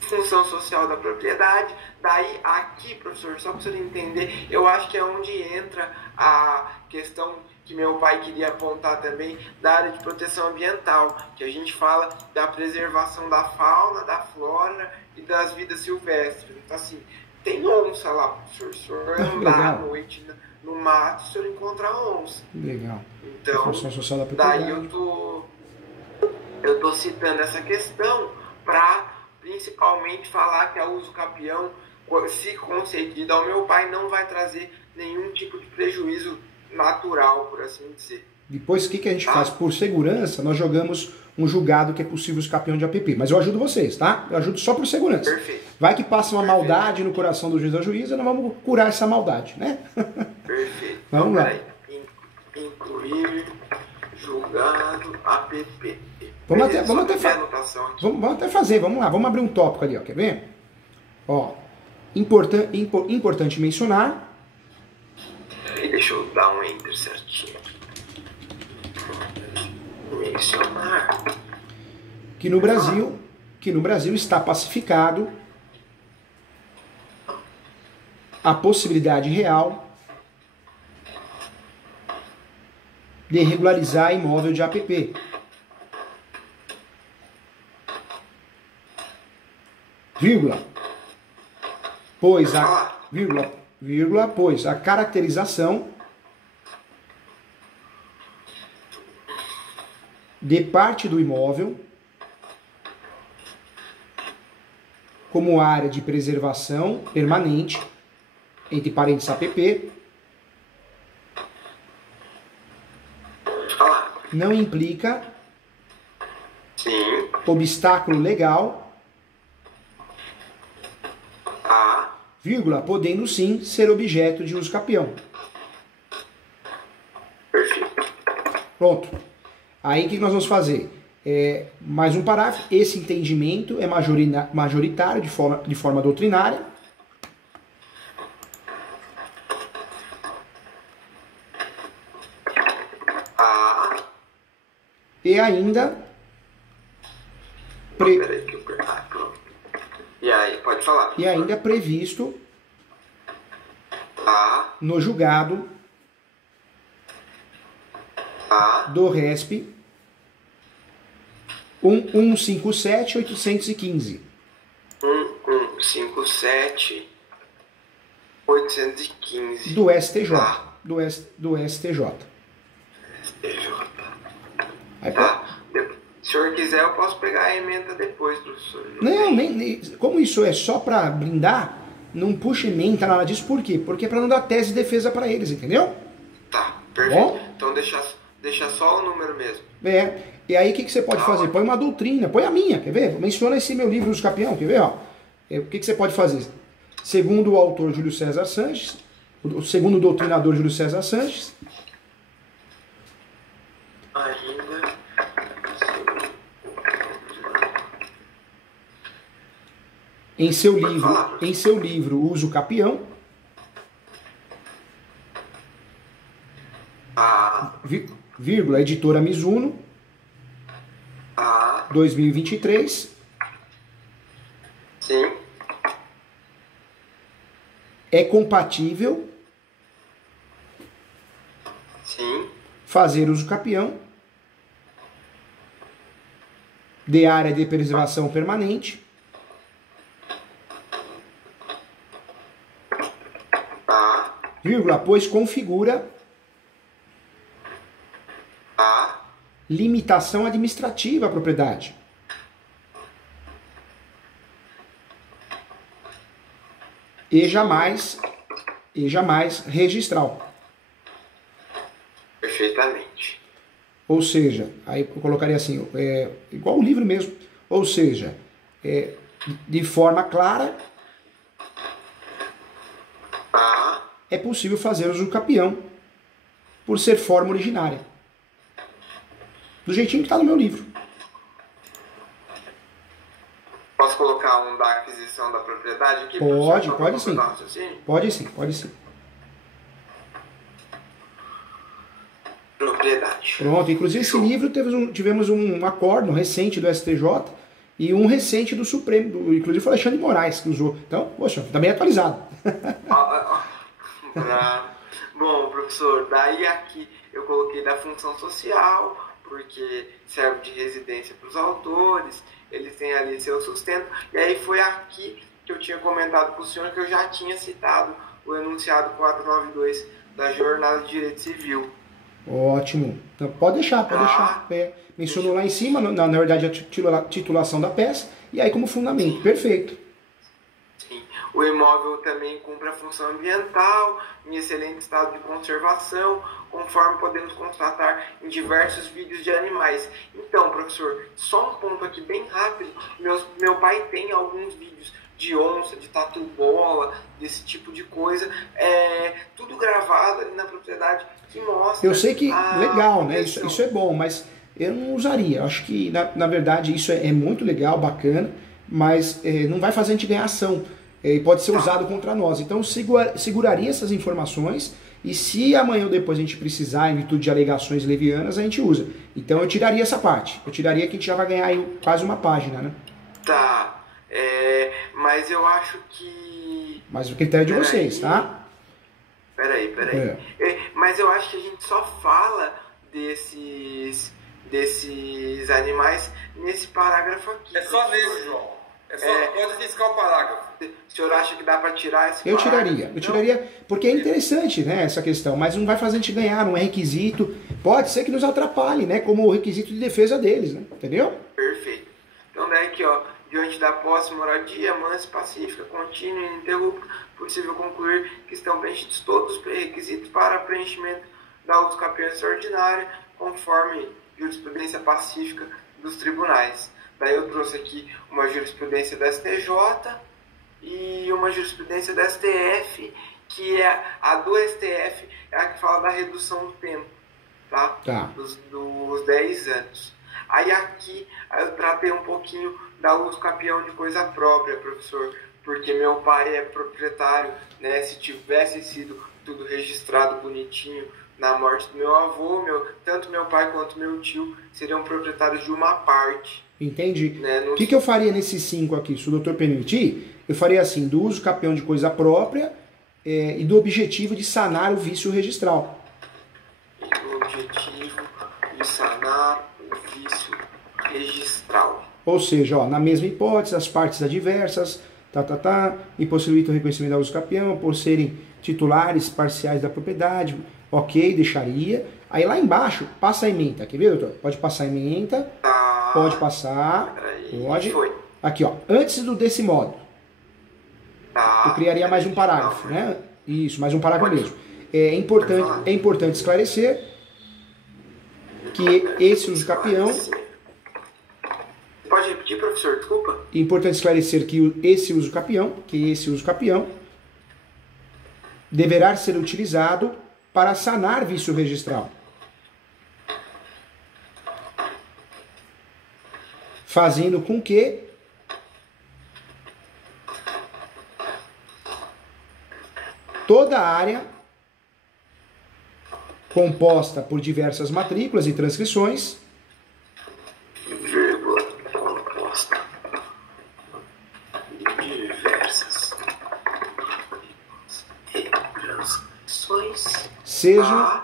Função social da propriedade. Daí aqui, professor, só para o senhor entender, eu acho que é onde entra a questão que meu pai queria apontar também da área de proteção ambiental, que a gente fala da preservação da fauna, da flora e das vidas silvestres. Então assim, tem onça lá, professor. Se o senhor andar à noite no mato, o senhor encontra onça. Legal. Então, função social da propriedade. daí eu tô eu estou citando essa questão para principalmente falar que a uso capião, se concedida ao meu pai, não vai trazer nenhum tipo de prejuízo natural, por assim dizer. Depois, o que a gente faz? Por segurança, nós jogamos um julgado que é possível uso capião de APP. Mas eu ajudo vocês, tá? Eu ajudo só por segurança. Perfeito. Vai que passa uma maldade no coração do juiz da juíza, nós vamos curar essa maldade, né? Perfeito. Vamos lá. Incluir julgado APP. Vamos até fazer, vamos lá, vamos abrir um tópico ali, ó, quer ver? Ó, importante mencionar. Deixa eu dar um enter certinho. Mencionar que no Brasil está pacificado a possibilidade real de regularizar imóvel de APP. Vírgula. Pois a caracterização de parte do imóvel como área de preservação permanente, entre parênteses APP, não implica obstáculo legal, vírgula, podendo sim ser objeto de uso capião. Pronto. Aí o que nós vamos fazer? Mais um parágrafo. Esse entendimento é majoritário de forma doutrinária. E ainda... E aí, pode falar. E ainda previsto no julgado do RESP 1157-815. 1157-815. Do STJ. Do STJ. Aí, se o senhor quiser, eu posso pegar a emenda depois, professor. Não, como isso é só para blindar, não puxa emenda, nada disso. Por quê? Porque é para não dar tese de defesa para eles, entendeu? Tá, perfeito. Bom? Então deixa só o número mesmo. E aí o que você pode fazer? Põe uma doutrina, põe a minha, quer ver? Menciona esse meu livro, Os Capião, quer ver? Ó? O que você pode fazer? Segundo o autor Júlio César Sanches, o segundo doutrinador Júlio César Sanches, em seu livro Uso Capião, vírgula, editora Mizuno, 2023. Sim. É compatível fazer uso capião de área de preservação permanente vírgula, pois configura limitação administrativa à propriedade. E jamais registral. Perfeitamente. Ou seja, aí eu colocaria assim, igual o livro mesmo. Ou seja, de forma clara, é possível fazer uso do capião por ser forma originária. Do jeitinho que está no meu livro. Posso colocar um da aquisição da propriedade aqui? Pode sim. Pode sim. Propriedade. Pronto, inclusive esse livro tivemos um acordo recente do STJ e um recente do Supremo, inclusive foi o Alexandre de Moraes que usou. Então, poxa, está bem atualizado. Bom, professor, daí aqui eu coloquei da função social, porque serve de residência para os autores, eles têm ali seu sustento, e aí foi aqui que eu tinha comentado para o senhor que eu já tinha citado o enunciado 492 da Jornada de Direito Civil. Ótimo. Então, pode deixar, pode deixar. Mencionou lá em cima, na verdade, a titulação da peça, e aí como fundamento. Sim. Perfeito. Sim. O imóvel também cumpre a função ambiental, em excelente estado de conservação, conforme podemos constatar em diversos vídeos de animais. Então, professor, só um ponto aqui bem rápido. Meu pai tem alguns vídeos de onça, de tatu-bola, desse tipo de coisa, tudo gravado ali na propriedade que mostra... Eu sei que, legal, né? Isso é bom, mas eu não usaria. Acho que, na verdade, isso é muito legal, bacana, mas não vai fazer a gente ganhar ação. E pode ser usado contra nós. Então, seguraria essas informações e se amanhã ou depois a gente precisar, em virtude de alegações levianas, a gente usa. Então, eu tiraria essa parte. Eu tiraria que a gente já vai ganhar aí quase uma página, né? Tá. Mas eu acho que... Mas o critério de vocês, tá? Peraí. Mas eu acho que a gente só fala desses animais nesse parágrafo aqui. É só nesse, João. Pode riscar o parágrafo. O senhor acha que dá para tirar esse parágrafo? Eu tiraria, porque é interessante, né, essa questão, mas não vai fazer a gente ganhar, não é requisito. Pode ser que nos atrapalhe, né, como o requisito de defesa deles, né? Entendeu? Perfeito. Então, daí aqui, ó. Diante da posse, moradia, mansa, pacífica, contínua e ininterrupta, possível concluir que estão preenchidos todos os pré-requisitos para preenchimento da uso capião extraordinária, conforme jurisprudência pacífica dos tribunais. Daí eu trouxe aqui uma jurisprudência da STJ e uma jurisprudência da STF, que é a do STF, é a que fala da redução do tempo, tá? Dos 10 anos. Aí aqui eu tratei um pouquinho da uso capião de coisa própria, professor, porque meu pai é proprietário, né? Se tivesse sido tudo registrado bonitinho na morte do meu avô, tanto meu pai quanto meu tio seriam proprietários de uma parte. Entendi. Né? O que eu faria nesses 5 aqui? Se o doutor permitir, eu faria assim, do uso capião de coisa própria e do objetivo de sanar o vício registral. Do objetivo de sanar o vício registral. Ou seja, ó, na mesma hipótese, as partes adversas, impossibilitam o reconhecimento da uso capião por serem titulares parciais da propriedade, ok, deixaria. Aí lá embaixo, passa a ementa, quer ver, doutor? Pode passar a ementa, pode passar, pode. Aqui, ó, antes desse modo, eu criaria mais um parágrafo, né? Isso, mais um parágrafo mesmo. É importante esclarecer que esse uso capião... Pode repetir, professor? Desculpa. Importante esclarecer que esse uso capião deverá ser utilizado para sanar vício registral, fazendo com que toda a área composta por diversas matrículas e transcrições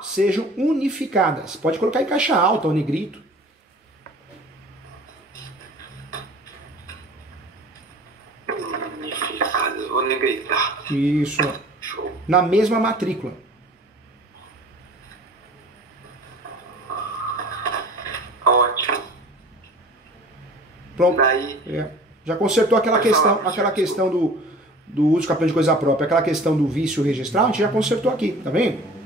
sejam unificadas. Pode colocar em caixa alta ou negrito. Unificadas, vou negritar. Isso. Show. Na mesma matrícula. Ótimo. Pronto. Daí... Já consertou aquela questão do uso capião de coisa própria, aquela questão do vício registral, a gente já consertou aqui, tá vendo?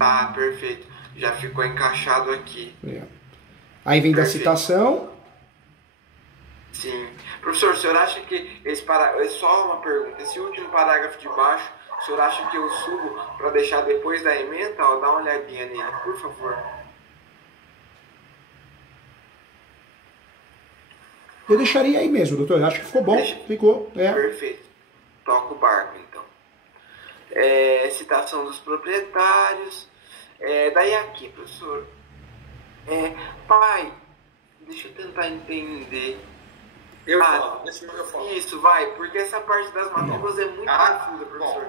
Ah, perfeito. Já ficou encaixado aqui. Aí vem da citação. Sim. Professor, o senhor acha que esse parágrafo... É só uma pergunta. Esse último parágrafo de baixo, o senhor acha que eu subo para deixar depois da ementa? Ó, dá uma olhadinha nele, por favor. Eu deixaria aí mesmo, doutor. Acho que ficou bom. Ficou. Perfeito. Toca o barco, então. Citação dos proprietários. Daí aqui, professor. Pai, deixa eu tentar entender. Deixa eu falar. Isso, vai, porque essa parte das matrículas é muito confusa, professor.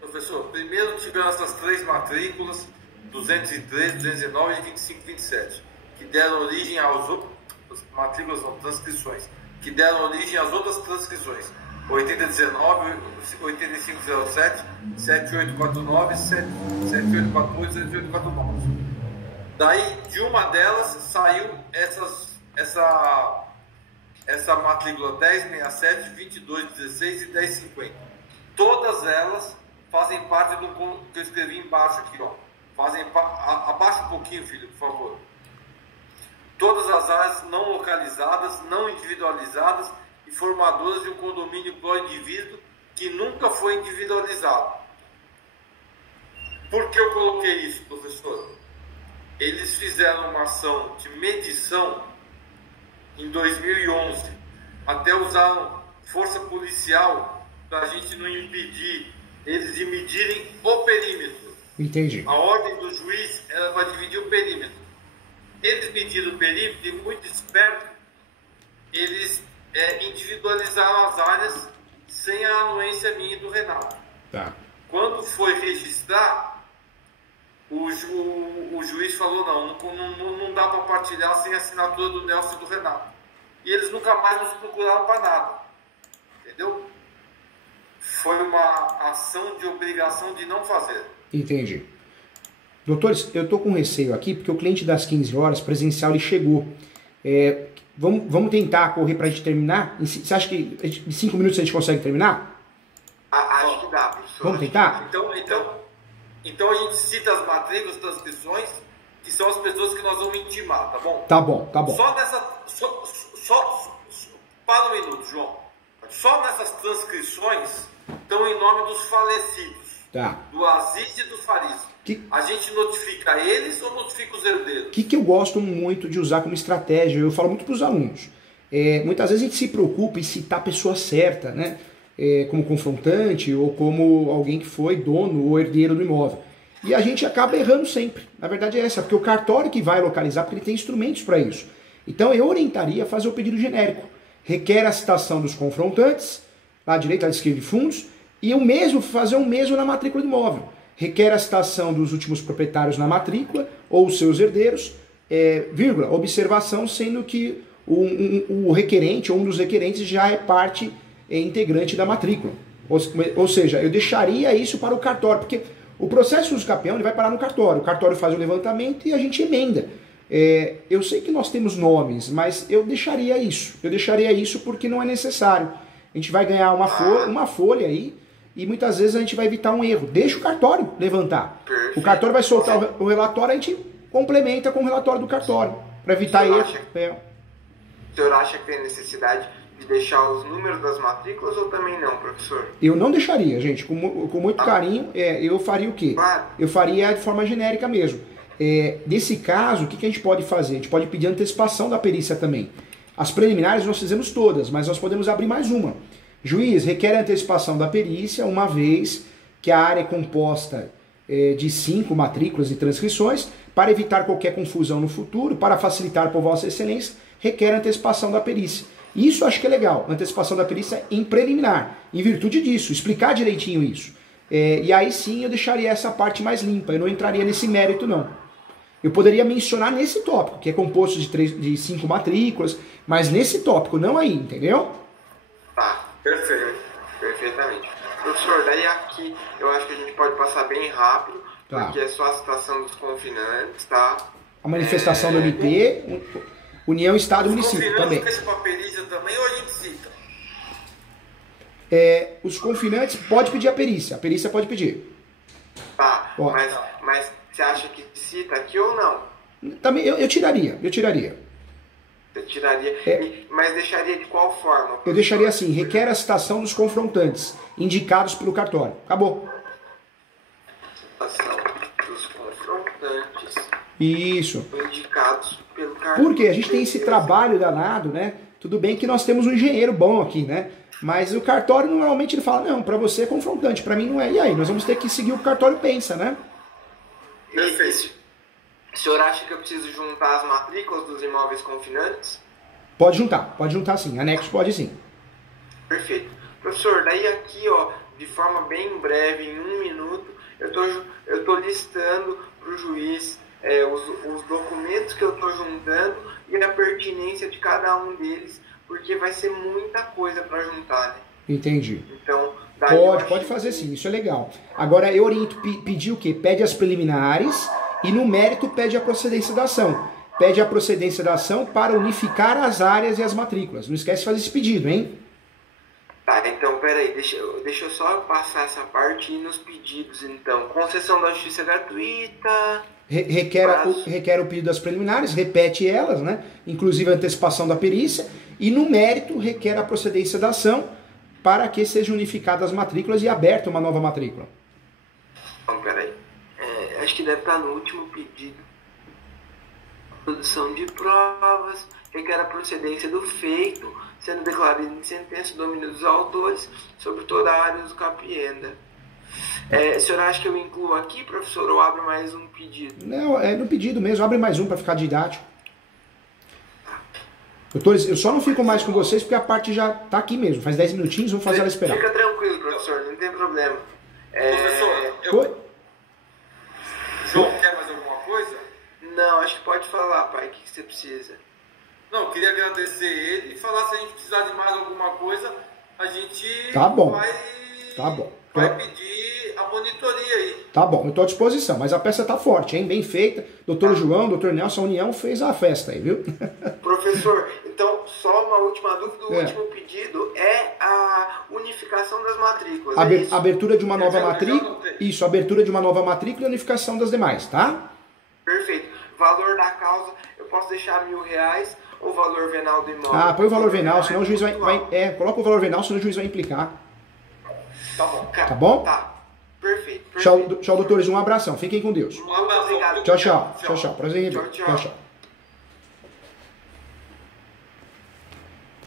Professor, primeiro tiveram essas 3 matrículas, 203, 209 e 25 e 27, que deram origem às outras matrículas, não, transcrições, que deram origem às outras transcrições. 8019, 8507, 7849, 7814, 7849. Daí, de uma delas, saiu essa matrícula 1067, 2216 e 1050. Todas elas fazem parte do que eu escrevi embaixo aqui, ó. Abaixa um pouquinho, filho, por favor. Todas as áreas não localizadas, não individualizadas e formadoras de um condomínio pró-indivíduo que nunca foi individualizado. Por que eu coloquei isso, professor? Eles fizeram uma ação de medição em 2011. Até usaram força policial para a gente não impedir eles de medirem o perímetro. Entendi. A ordem do juiz era para dividir o perímetro. Eles mediram o perímetro e, muito esperto, eles individualizaram as áreas sem a anuência minha e do Renato. Tá. Quando foi registrar, o juiz falou, não dá para partilhar sem a assinatura do Nelson e do Renato. E eles nunca mais nos procuraram para nada. Entendeu? Foi uma ação de obrigação de não fazer. Entendi. Doutores, eu tô com receio aqui, porque o cliente das 15 horas, presencial, ele chegou. Vamos tentar correr para a gente terminar? Você acha que em 5 minutos a gente consegue terminar? Acho que dá, professor. Vamos tentar? Então a gente cita as matrículas, transcrições, que são as pessoas que nós vamos intimar, tá bom? Tá bom, tá bom. Para um minuto, João. Só nessas transcrições estão em nome dos falecidos. Tá. Do Aziz e do Faris. A gente notifica eles ou notifica os herdeiros? O que eu gosto muito de usar como estratégia, eu falo muito para os alunos. Muitas vezes a gente se preocupa em citar a pessoa certa, né? Como confrontante ou como alguém que foi dono ou herdeiro do imóvel. E a gente acaba errando sempre. Na verdade é essa, porque o cartório que vai localizar, porque ele tem instrumentos para isso. Então eu orientaria a fazer o pedido genérico. Requer a citação dos confrontantes, lá à direita, à esquerda de fundos, e fazer o mesmo na matrícula do imóvel. Requer a citação dos últimos proprietários na matrícula, ou os seus herdeiros, observação, sendo que o requerente ou um dos requerentes já é parte integrante da matrícula. Ou seja, eu deixaria isso para o cartório, porque o processo de uso capião ele vai parar no cartório. O cartório faz o levantamento e a gente emenda. Eu sei que nós temos nomes, mas eu deixaria isso. Eu deixaria isso porque não é necessário. A gente vai ganhar uma folha aí e muitas vezes a gente vai evitar um erro. Deixa o cartório levantar. Perfeito. O cartório vai soltar o relatório, a gente complementa com o relatório do cartório para evitar erro. O senhor acha que tem necessidade de deixar os números das matrículas ou também não, professor? Eu não deixaria, gente. Com muito carinho, eu faria o quê? Claro. Eu faria de forma genérica mesmo. Nesse caso, o que a gente pode fazer? A gente pode pedir antecipação da perícia também. As preliminares nós fizemos todas, mas nós podemos abrir mais uma. Juiz, requer a antecipação da perícia, uma vez que a área é composta de 5 matrículas e transcrições, para evitar qualquer confusão no futuro, para facilitar por Vossa Excelência, requer a antecipação da perícia. Isso eu acho que é legal, antecipação da perícia em preliminar, em virtude disso, explicar direitinho isso. E aí sim eu deixaria essa parte mais limpa, eu não entraria nesse mérito não. Eu poderia mencionar nesse tópico, que é composto de 5 matrículas, mas nesse tópico, não aí, entendeu? Tá, perfeito, perfeitamente. Professor, daí aqui eu acho que a gente pode passar bem rápido, tá, porque é só a citação dos confinantes, tá? A manifestação do MP, União, Estado e Município também. Os confinantes para perícia também ou a gente cita? Os confinantes pode pedir a perícia pode pedir. Tá, mas você acha que cita aqui ou não? Também eu tiraria. Você tiraria, mas deixaria de qual forma? Professor? Eu deixaria assim, requer a citação dos confrontantes, indicados pelo cartório. Acabou. Citação dos confrontantes. Isso. Indicados pelo cartório. Porque a gente tem esse trabalho danado, né? Tudo bem que nós temos um engenheiro bom aqui, né? Mas o cartório normalmente ele fala, não, para você é confrontante, para mim não é. E aí, nós vamos ter que seguir o que o cartório pensa, né? Perfeito. O senhor acha que eu preciso juntar as matrículas dos imóveis confinantes? Pode juntar sim, anexo pode sim. Perfeito. Professor, daí aqui, ó, de forma bem breve, em 1 minuto, eu tô listando para o juiz os documentos que eu estou juntando e a pertinência de cada um deles, porque vai ser muita coisa para juntar, né? Entendi. Então, daí eu Pode achei fazer que- sim, isso é legal. Agora eu oriento pedir o quê? Pede as preliminares e no mérito pede a procedência da ação. Pede a procedência da ação para unificar as áreas e as matrículas. Não esquece de fazer esse pedido, hein? Tá, então, peraí, deixa eu só passar essa parte e ir nos pedidos, então. Concessão da justiça gratuita... Requer o pedido das preliminares, repete elas, né? Inclusive a antecipação da perícia, e no mérito requer a procedência da ação para que sejam unificadas as matrículas e aberta uma nova matrícula. Então, peraí. Acho que deve estar no último pedido. Produção de provas, requer a procedência do feito, sendo declarado em sentença o domínio dos autores sobre toda a área do capienda. O senhor acha que eu incluo aqui, professor, ou abre mais um pedido? Não, é no pedido mesmo, abre mais um para ficar didático. Doutores, eu só não fico mais com vocês porque a parte já tá aqui mesmo, faz 10 minutinhos, vamos fazer ela esperar. Fica tranquilo, professor, não tem problema. Professor, Oi? João quer mais alguma coisa? Não, acho que pode falar, pai, o que você precisa? Não, eu queria agradecer ele e falar se a gente precisar de mais alguma coisa, a gente Tá bom. vai, Tá bom. vai pedir a monitoria aí. Tá bom, eu estou à disposição, mas a peça tá forte, hein? Bem feita. Doutor João, doutor Nelson, a União fez a festa aí, viu? Professor, então, só uma última dúvida. O É. último pedido é a unificação das matrículas. isso? Abertura de uma nova Eu já matrícula. notei. Isso, abertura de uma nova matrícula e unificação das demais, tá? Perfeito. Valor da causa, eu posso deixar R$1.000 ou valor venal do imóvel? Ah, põe o valor venal, senão o juiz muito alto. coloca o valor venal, senão o juiz vai implicar. Tá bom. Tá bom? Tá. Perfeito. Tchau, doutores, um abração. Fiquem com Deus. Um abraço. Obrigado. Tchau, tchau. Tchau, tchau. Prazer em ver. Tchau, tchau. Tchau, tchau.